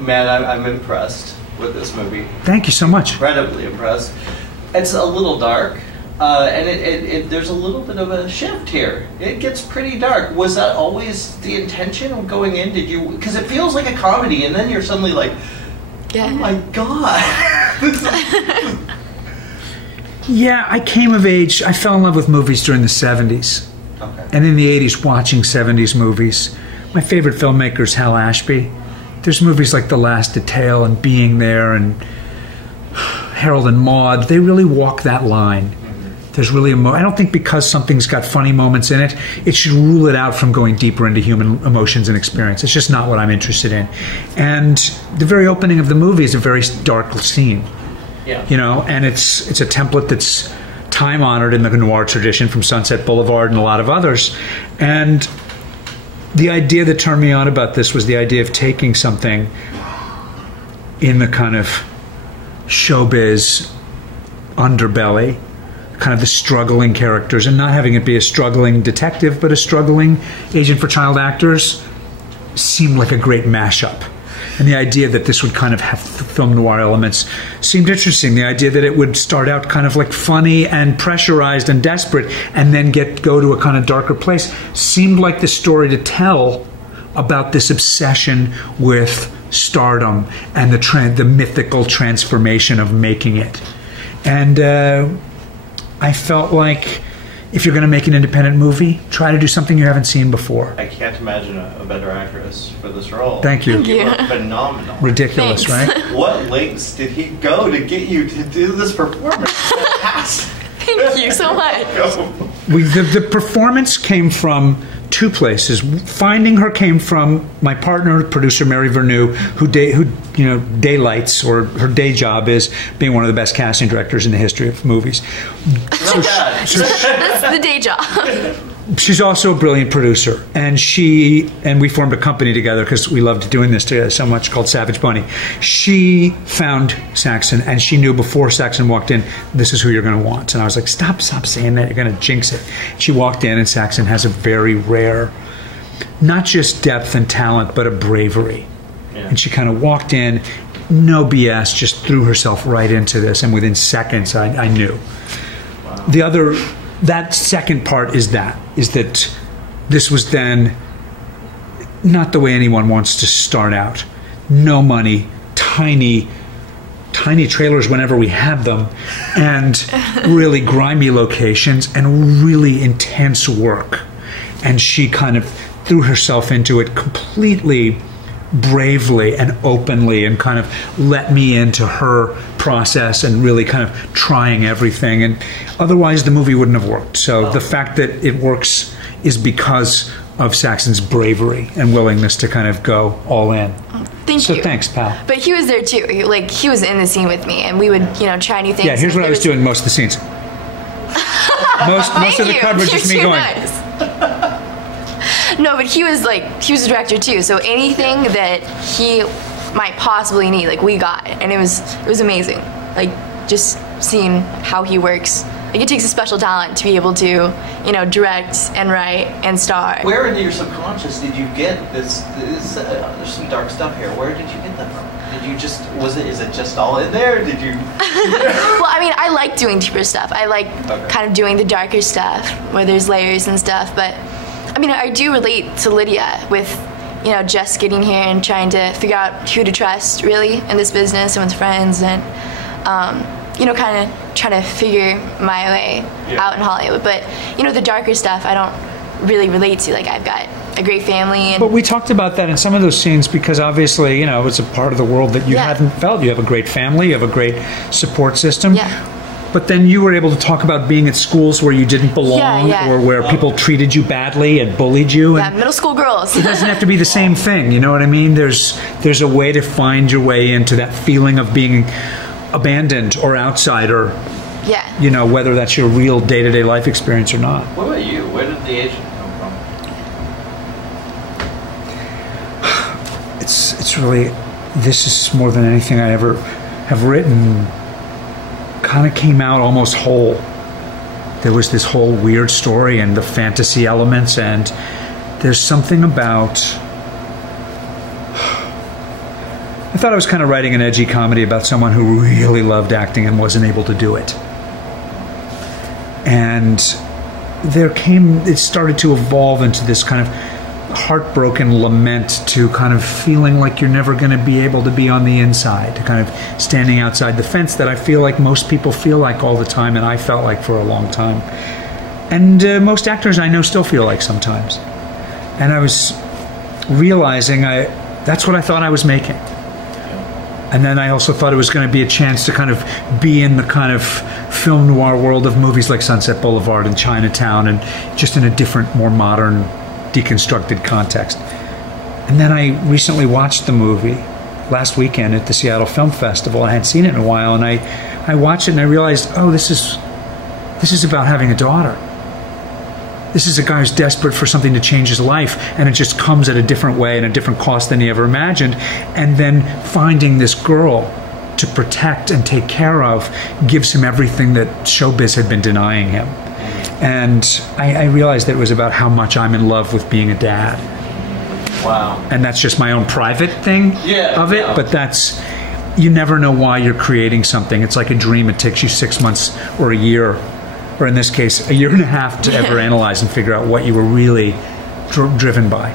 Man, I'm impressed with this movie. Thank you so much. Incredibly impressed. It's a little dark, and there's a little bit of a shift here. It gets pretty dark. Was that always the intention of going in? Did you? Because it feels like a comedy, and then you're suddenly like, oh my god. Yeah, I came of age. I fell in love with movies during the 70s. Okay. And in the 80s, watching 70s movies. My favorite filmmaker is Hal Ashby. There's movies like The Last Detail and Being There and Harold and Maude. They really walk that line. There's really I don't think because something's got funny moments in it, it should rule it out from going deeper into human emotions and experience. It's just not what I'm interested in. And the very opening of the movie is a very dark scene. Yeah. You know, and it's a template that's time-honored in the noir tradition from Sunset Boulevard and a lot of others. And the idea that turned me on about this was the idea of taking something in the kind of showbiz underbelly, kind of the struggling characters, and not having it be a struggling detective, but a struggling agent for child actors seemed like a great mashup. And the idea that this would kind of have film noir elements seemed interesting. The idea that it would start out kind of like funny and pressurized and desperate and then go to a kind of darker place seemed like the story to tell about this obsession with stardom and the mythical transformation of making it. And I felt like if you're going to make an independent movie, try to do something you haven't seen before. I can't imagine a better actress for this role. Thank you. You look phenomenal. Ridiculous, Thanks. right? What lengths did he go to get you to do this performance? Thank you so much. The performance came from two places. Finding her came from my partner, producer Mary Vernew, who daylights, or her day job is being one of the best casting directors in the history of movies. That's the day job. She's also a brilliant producer, and we formed a company together because we loved doing this together so much, called Savage Bunny. She found Saxon, and she knew before Saxon walked in, this is who you're going to want. And I was like, stop saying that, you're going to jinx it. She walked in, and Saxon has a very rare, not just depth and talent, but a bravery. Yeah. And she kind of walked in, no BS, just threw herself right into this, and within seconds I knew. Wow. That second part is that this was then not the way anyone wants to start out. No money, tiny trailers whenever we had them, and really grimy locations and really intense work. And she kind of threw herself into it completely bravely and openly, and kind of let me into her process and really kind of trying everything. And otherwise the movie wouldn't have worked. So the fact that it works is because of Saxon's bravery and willingness to kind of go all in. Thank you. So thanks, pal. But he was there too. He was in the scene with me, and we would, try new things. Yeah, here's what I was doing most of the scenes. most of the coverage is me going. Nice. No, but he was a director too, so anything that he might possibly need, we got, and it was amazing. Just seeing how he works. It takes a special talent to be able to, direct and write and star. Where in your subconscious did you get this there's some dark stuff here. Where did you get that from? Is it just all in there? Did you? Well, I like doing deeper stuff. I like kind of doing the darker stuff where there's layers and stuff, but I do relate to Lydia with, just getting here and trying to figure out who to trust, really, in this business and with friends, and, kind of trying to figure my way out in Hollywood. But, the darker stuff I don't really relate to. I've got a great family. But we talked about that in some of those scenes because obviously, it's a part of the world that you hadn't felt. You have a great family, you have a great support system. Yeah. But then you were able to talk about being at schools where you didn't belong, or where people treated you badly and bullied you. And middle school girls. It doesn't have to be the same thing, you know what I mean? There's a way to find your way into that feeling of being abandoned or outsider. Yeah. Whether that's your real day-to-day life experience or not. What about you? Where did the agent come from? It's really, this is more than anything I ever have written. Kind of came out almost whole. There was this whole weird story and the fantasy elements, and there's something about I thought I was kind of writing an edgy comedy about someone who really loved acting and wasn't able to do it. And it started to evolve into this kind of heartbroken lament to kind of feeling like you're never going to be able to be on the inside, to kind of standing outside the fence that I feel like most people feel like all the time, and I felt like for a long time. And most actors I know still feel like sometimes. And I was realizing that's what I thought I was making. And then I also thought it was going to be a chance to kind of be in the kind of film noir world of movies like Sunset Boulevard and Chinatown, and just in a different, more modern, deconstructed context. And then I recently watched the movie last weekend at the Seattle Film Festival. I hadn't seen it in a while, and I watched it and I realized, oh, this is about having a daughter. This is a guy who's desperate for something to change his life, and it just comes at a different way and a different cost than he ever imagined. And then finding this girl to protect and take care of gives him everything that showbiz had been denying him. And I realized that it was about how much I'm in love with being a dad. Wow. And that's just my own private thing of it, but that's, you never know why you're creating something. It's like a dream. It takes you 6 months or a year, or in this case, a year and a half to ever analyze and figure out what you were really driven by.